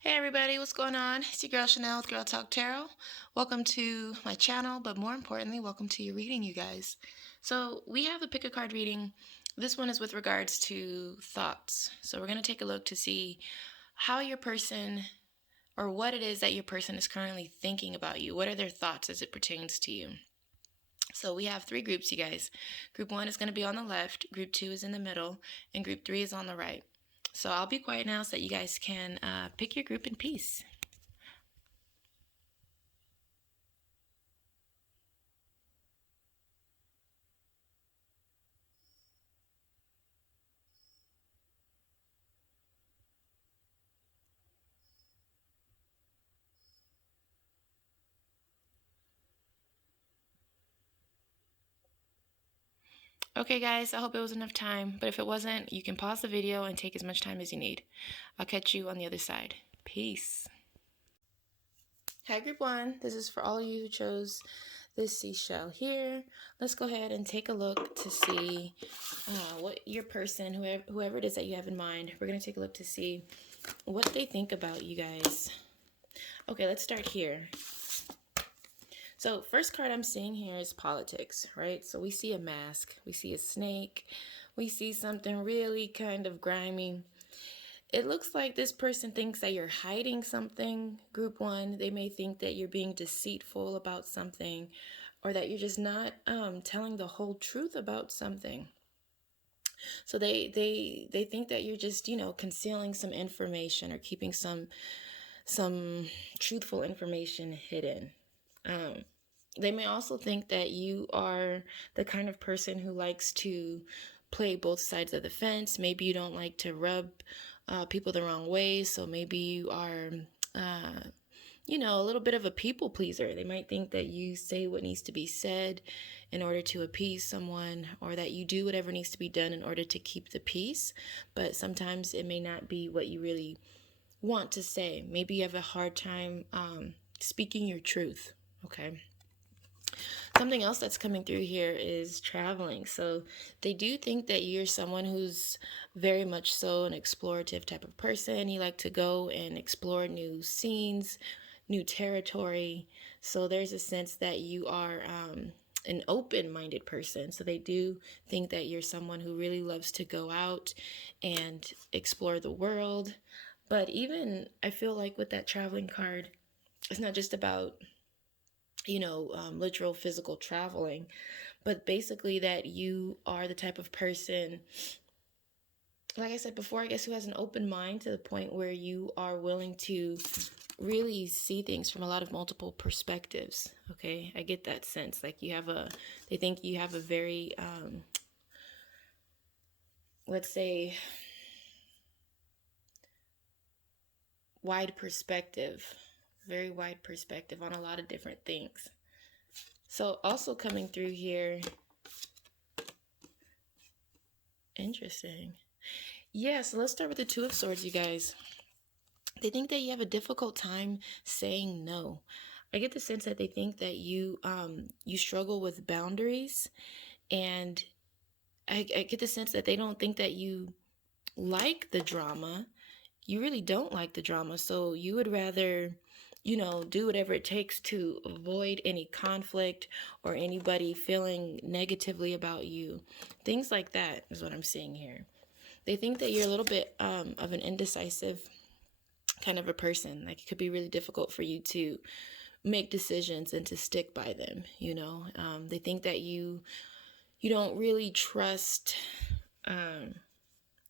Hey everybody, what's going on? It's your girl Chanel with Girltalk Tarot. Welcome to my channel, but more importantly, welcome to your reading, you guys. So we have a pick a card reading. This one is with regards to thoughts. So we're going to take a look to see how your person, or what it is that your person is currently thinking about you. What are their thoughts as it pertains to you? So we have three groups, you guys. Group 1 is going to be on the left, Group 2 is in the middle, and Group 3 is on the right. So I'll be quiet now so that you guys can pick your group in peace. Okay guys, I hope it was enough time, but if it wasn't, you can pause the video and take as much time as you need. I'll catch you on the other side. Peace. Hi Group 1, this is for all of you who chose this seashell here. Let's go ahead and take a look to see what your person, whoever it is that you have in mind, we're going to take a look to see what they think about you guys. Okay, let's start here. So first card I'm seeing here is politics, right? So we see a mask, we see a snake, we see something really kind of grimy. It looks like this person thinks that you're hiding something, Group 1. They may think that you're being deceitful about something, or that you're just not telling the whole truth about something. So they think that you're just, concealing some information or keeping some truthful information hidden. They may also think that you are the kind of person who likes to play both sides of the fence. Maybe you don't like to rub people the wrong way, so maybe you are, a little bit of a people pleaser. They might think that you say what needs to be said in order to appease someone, or that you do whatever needs to be done in order to keep the peace, but sometimes it may not be what you really want to say. Maybe you have a hard time speaking your truth, okay? Something else that's coming through here is traveling. So they do think that you're someone who's very much so an explorative type of person. You like to go and explore new scenes, new territory. So there's a sense that you are an open-minded person. So they do think that you're someone who really loves to go out and explore the world. But even I feel like with that traveling card, it's not just about literal physical traveling, but basically that you are the type of person, like I said before, I guess, who has an open mind to the point where you are willing to really see things from a lot of multiple perspectives. Okay, I get that sense. Like they think you have a very, let's say, wide perspective, very wide perspective on a lot of different things. So also coming through here, interesting. Yeah, so let's start with the Two of Swords, you guys. They think that you have a difficult time saying no. I get the sense that they think that you struggle with boundaries, and I get the sense that they don't think that you like the drama. You really don't like the drama, so you would rather, do whatever it takes to avoid any conflict or anybody feeling negatively about you. Things like that is what I'm seeing here. They think that you're a little bit of an indecisive kind of a person. Like, it could be really difficult for you to make decisions and to stick by them. They think that you don't really trust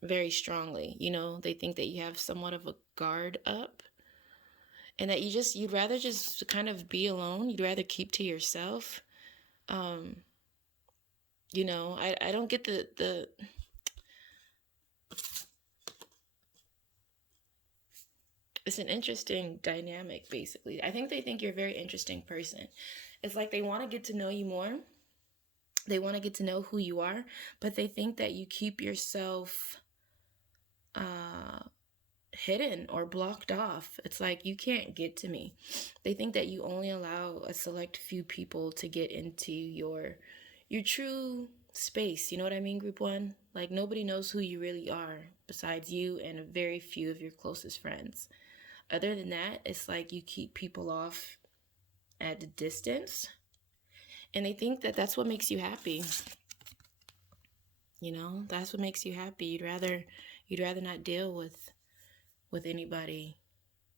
very strongly. They think that you have somewhat of a guard up, and that you'd rather just kind of be alone. You'd rather keep to yourself. I don't get the it's an interesting dynamic, basically. I think they think you're a very interesting person. It's like they want to get to know you more. They want to get to know who you are, but they think that you keep yourself hidden or blocked off. It's like, you can't get to me. They think that you only allow a select few people to get into your true space. You know what I mean, Group 1? Like, nobody knows who you really are besides you and a very few of your closest friends. Other than that, it's like you keep people off at a distance, and they think that that's what makes you happy. You know, that's what makes you happy. You'd rather not deal with anybody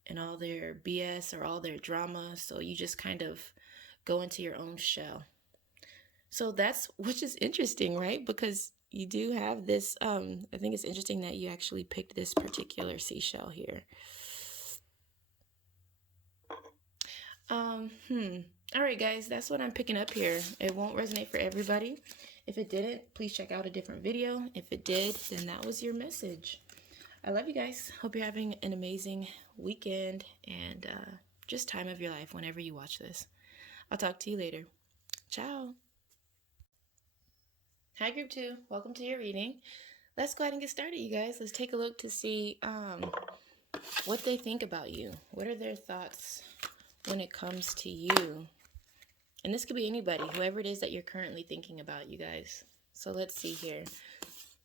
and all their BS or all their drama, so you just kind of go into your own shell. So that's, which is interesting, right? Because you do have this, I think it's interesting that you actually picked this particular seashell here. All right, guys, that's what I'm picking up here. It won't resonate for everybody. If it didn't, please check out a different video. If it did, then that was your message. I love you guys. Hope you're having an amazing weekend and just time of your life whenever you watch this. I'll talk to you later. Ciao. Hi, Group 2. Welcome to your reading. Let's go ahead and get started, you guys. Let's take a look to see what they think about you. What are their thoughts when it comes to you? And this could be anybody, whoever it is that you're currently thinking about, you guys. So let's see here.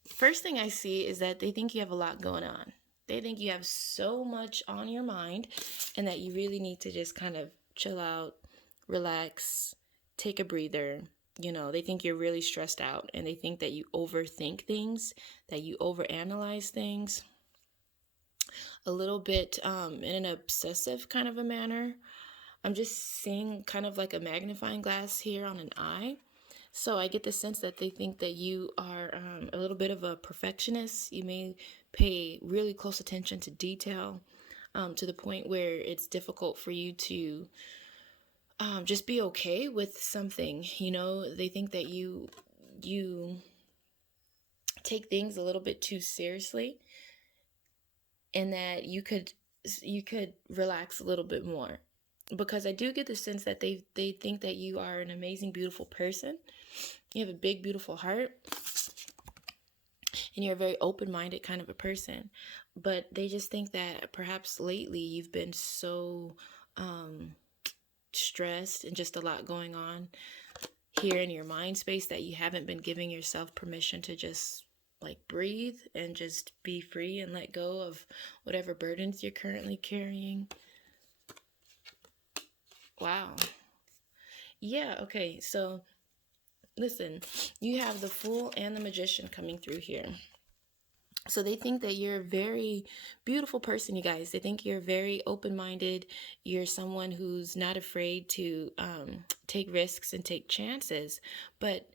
First thing I see is that they think you have a lot going on. They think you have so much on your mind and that you really need to just kind of chill out, relax, take a breather. You know, they think you're really stressed out, and they think that you overthink things, that you overanalyze things a little bit in an obsessive kind of a manner. I'm just seeing kind of like a magnifying glass here on an eye. So I get the sense that they think that you are a little bit of a perfectionist. You may pay really close attention to detail to the point where it's difficult for you to just be okay with something. You know, they think that you take things a little bit too seriously, and that you could relax a little bit more. Because I do get the sense that they think that you are an amazing, beautiful person. You have a big, beautiful heart. And you're a very open-minded kind of a person. But they just think that perhaps lately you've been so stressed and just a lot going on here in your mind space that you haven't been giving yourself permission to just like breathe and just be free and let go of whatever burdens you're currently carrying. Wow. Yeah, okay. So listen, you have the Fool and the Magician coming through here. So they think that you're a very beautiful person, you guys. They think you're very open-minded. You're someone who's not afraid to take risks and take chances. But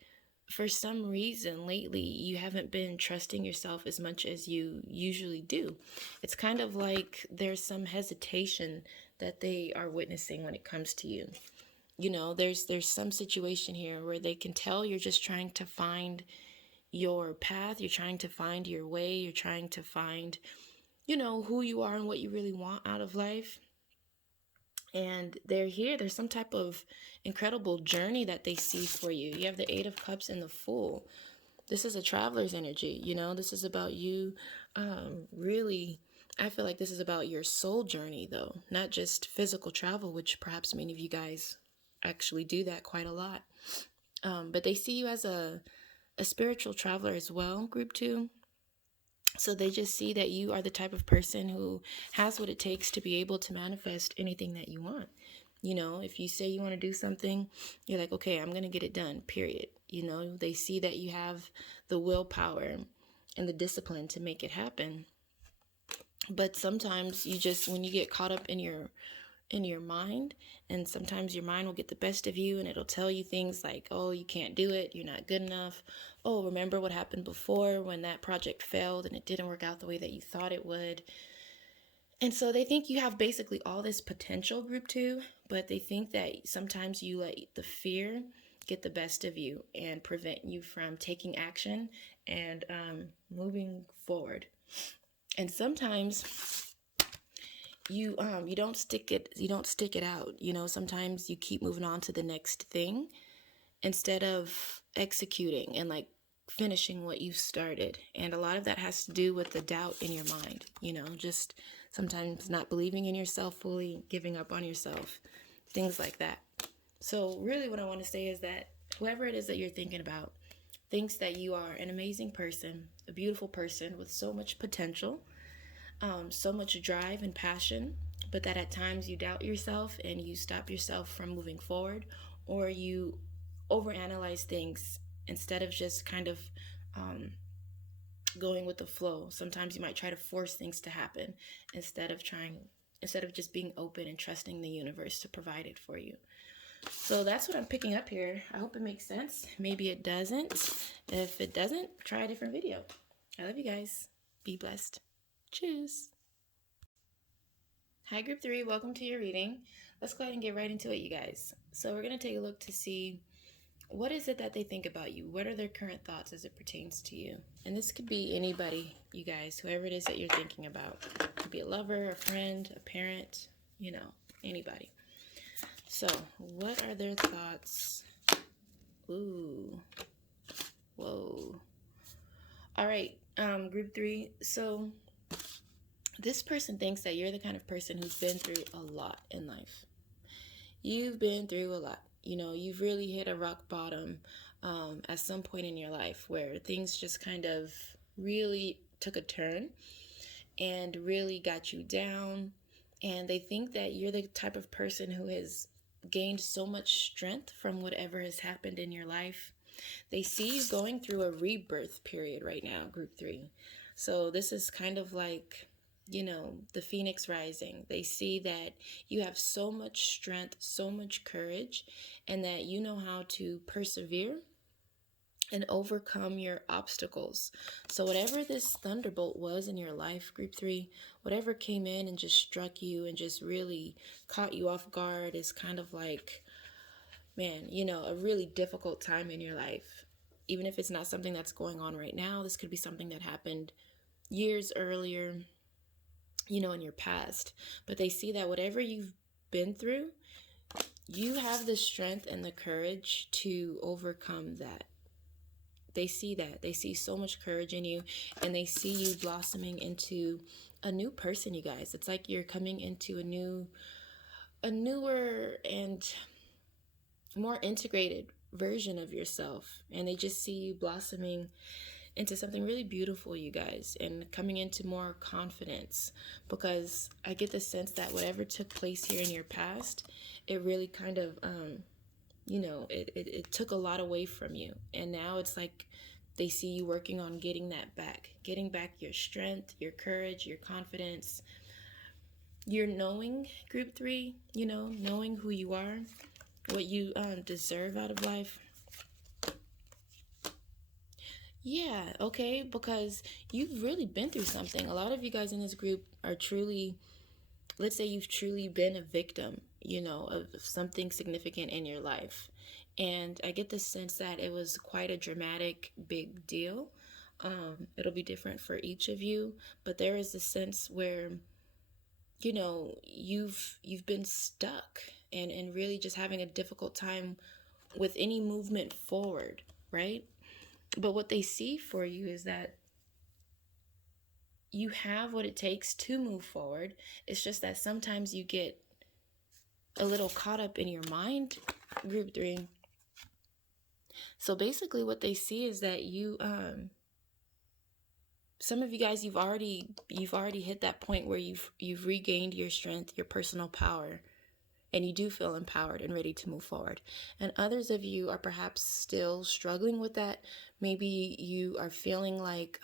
for some reason lately, you haven't been trusting yourself as much as you usually do. It's kind of like there's some hesitation that they are witnessing when it comes to you. You know, there's some situation here where they can tell you're just trying to find your path, you're trying to find your way, you're trying to find, you know, who you are and what you really want out of life. And they're here, there's some type of incredible journey that they see for you. You have the Eight of Cups and the Fool. This is a traveler's energy, you know, this is about you really, I feel like this is about your soul journey though, not just physical travel, which perhaps many of you guys actually do that quite a lot. But they see you as a spiritual traveler as well, Group 2. So they just see that you are the type of person who has what it takes to be able to manifest anything that you want. You know, if you say you want to do something, you're like, okay, I'm going to get it done, period. You know, they see that you have the willpower and the discipline to make it happen. But sometimes you just, when you get caught up in your mind, and sometimes your mind will get the best of you and it'll tell you things like, oh, you can't do it, you're not good enough. Oh, remember what happened before when that project failed and it didn't work out the way that you thought it would. And so they think you have basically all this potential, Group 2, but they think that sometimes you let the fear get the best of you and prevent you from taking action and moving forward. And sometimes you don't stick it out. You know, sometimes you keep moving on to the next thing instead of executing and like finishing what you started. And a lot of that has to do with the doubt in your mind, you know, just sometimes not believing in yourself fully, giving up on yourself, things like that. So really what I want to say is that whoever it is that you're thinking about thinks that you are an amazing person, a beautiful person with so much potential, so much drive and passion, but that at times you doubt yourself and you stop yourself from moving forward, or you overanalyze things instead of just kind of going with the flow. Sometimes you might try to force things to happen instead of just being open and trusting the universe to provide it for you. So that's what I'm picking up here. I hope it makes sense. Maybe it doesn't. If it doesn't, try a different video. I love you guys. Be blessed. Cheers. Hi, Group 3. Welcome to your reading. Let's go ahead and get right into it, you guys. So we're going to take a look to see what is it that they think about you? What are their current thoughts as it pertains to you? And this could be anybody, you guys, whoever it is that you're thinking about. It could be a lover, a friend, a parent, anybody. So, what are their thoughts? Ooh. Whoa. All right, Group 3. So, this person thinks that you're the kind of person who's been through a lot in life. You've been through a lot. You've really hit a rock bottom at some point in your life where things just kind of really took a turn and really got you down. And they think that you're the type of person who has gained so much strength from whatever has happened in your life. They see you going through a rebirth period right now, Group 3. So this is kind of like, the phoenix rising. They see that you have so much strength, so much courage, and that you know how to persevere and overcome your obstacles. So whatever this thunderbolt was in your life, Group 3, whatever came in and just struck you and just really caught you off guard is kind of like, man, a really difficult time in your life. Even if it's not something that's going on right now, this could be something that happened years earlier, in your past. But they see that whatever you've been through, you have the strength and the courage to overcome that. They see that. They see so much courage in you, and they see you blossoming into a new person, you guys. It's like you're coming into a newer and more integrated version of yourself, and they just see you blossoming into something really beautiful, you guys, and coming into more confidence, because I get the sense that whatever took place here in your past, it really kind of it took a lot away from you, and now it's like they see you working on getting back your strength, your courage, your confidence, your knowing, Group 3, knowing who you are, what you deserve out of life. Yeah, okay, because you've really been through something. A lot of you guys in this group are truly, let's say you've truly been a victim, of something significant in your life. And I get the sense that it was quite a dramatic, big deal. It'll be different for each of you, but there is a sense where, you've been stuck and really just having a difficult time with any movement forward, right? But what they see for you is that you have what it takes to move forward. It's just that sometimes you get a little caught up in your mind, Group 3. So basically what they see is that you, some of you guys, you've already hit that point where you've regained your strength, your personal power, and you do feel empowered and ready to move forward. And others of you are perhaps still struggling with that. Maybe you are feeling like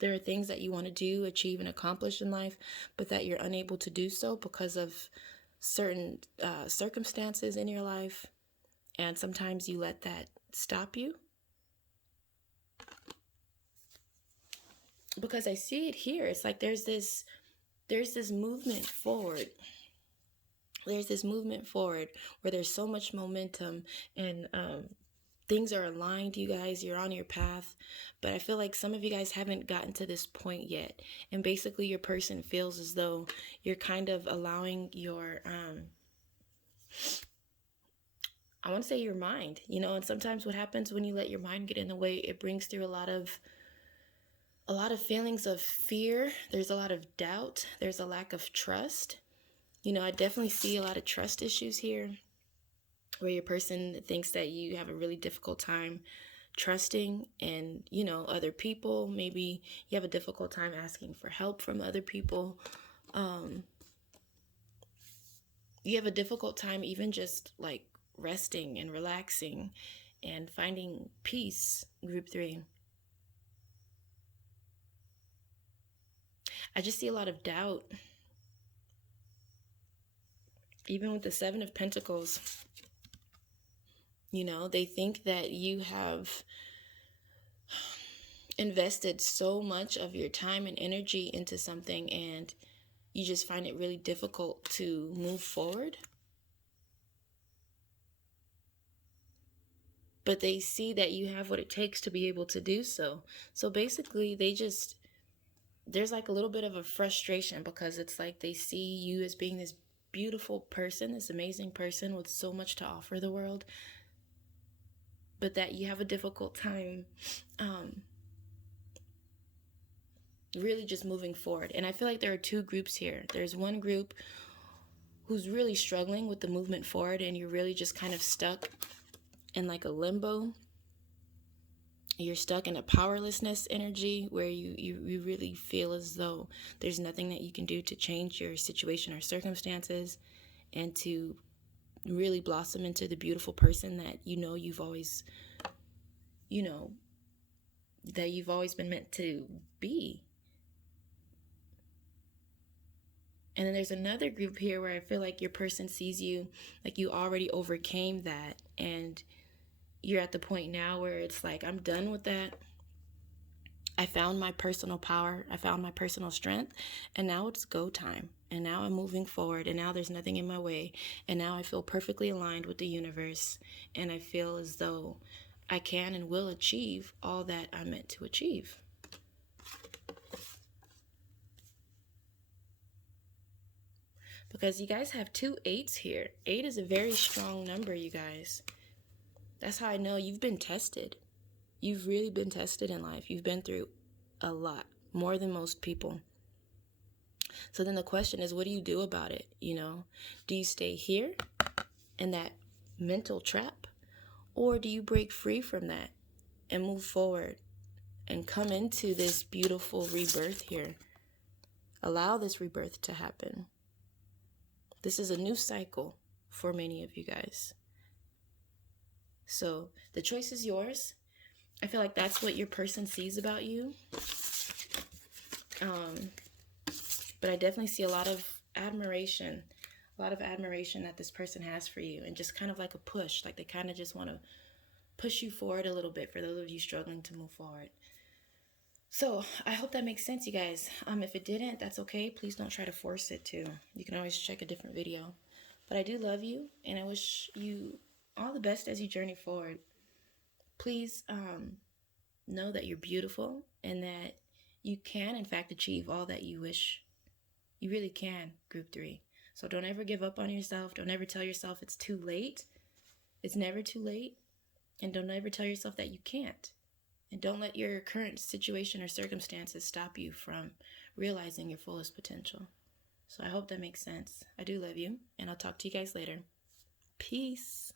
there are things that you want to do, achieve, and accomplish in life, but that you're unable to do so because of certain circumstances in your life. And sometimes you let that stop you. Because I see it here. It's like there's this movement forward. There's this movement forward where there's so much momentum and things are aligned, you guys. You're on your path. But I feel like some of you guys haven't gotten to this point yet. And basically your person feels as though you're kind of allowing your, I want to say your mind, and sometimes what happens when you let your mind get in the way, it brings through a lot of feelings of fear. There's a lot of doubt. There's a lack of trust. I definitely see a lot of trust issues here where your person thinks that you have a really difficult time trusting and, other people. Maybe you have a difficult time asking for help from other people. You have a difficult time even just like resting and relaxing and finding peace, group 3. I just see a lot of doubt. Even with the 7 of Pentacles, you know, they think that you have invested so much of your time and energy into something and you just find it really difficult to move forward. But they see that you have what it takes to be able to do so. So basically, there's like a little bit of a frustration because it's like they see you as being this beautiful person, this amazing person with so much to offer the world, but that you have a difficult time really just moving forward. And I feel like there are 2 groups here. There's one group who's really struggling with the movement forward, and you're really just kind of stuck in like a limbo. You're stuck in a powerlessness energy where you really feel as though there's nothing that you can do to change your situation or circumstances and to really blossom into the beautiful person that you've always been meant to be. And then there's another group here where I feel like your person sees you like you already overcame that, and you're at the point now where it's like, I'm done with that. I found my personal power. I found my personal strength. And now it's go time. And now I'm moving forward. And now there's nothing in my way. And now I feel perfectly aligned with the universe. And I feel as though I can and will achieve all that I'm meant to achieve. Because you guys have 2 8s here. 8 is a very strong number, you guys. That's how I know you've been tested. You've really been tested in life. You've been through a lot, more than most people. So then the question is, what do you do about it? Do you stay here in that mental trap, or do you break free from that and move forward and come into this beautiful rebirth here? Allow this rebirth to happen. This is a new cycle for many of you guys. So the choice is yours. I feel like that's what your person sees about you. But I definitely see a lot of admiration that this person has for you, and just kind of like a push, like they kind of just want to push you forward a little bit for those of you struggling to move forward. So I hope that makes sense, you guys. If it didn't, that's okay. Please don't try to force it to. You can always check a different video. But I do love you, and I wish you all the best as you journey forward. Please know that you're beautiful and that you can, in fact, achieve all that you wish. You really can, group 3. So don't ever give up on yourself. Don't ever tell yourself it's too late. It's never too late. And don't ever tell yourself that you can't. And don't let your current situation or circumstances stop you from realizing your fullest potential. So I hope that makes sense. I do love you, and I'll talk to you guys later. Peace.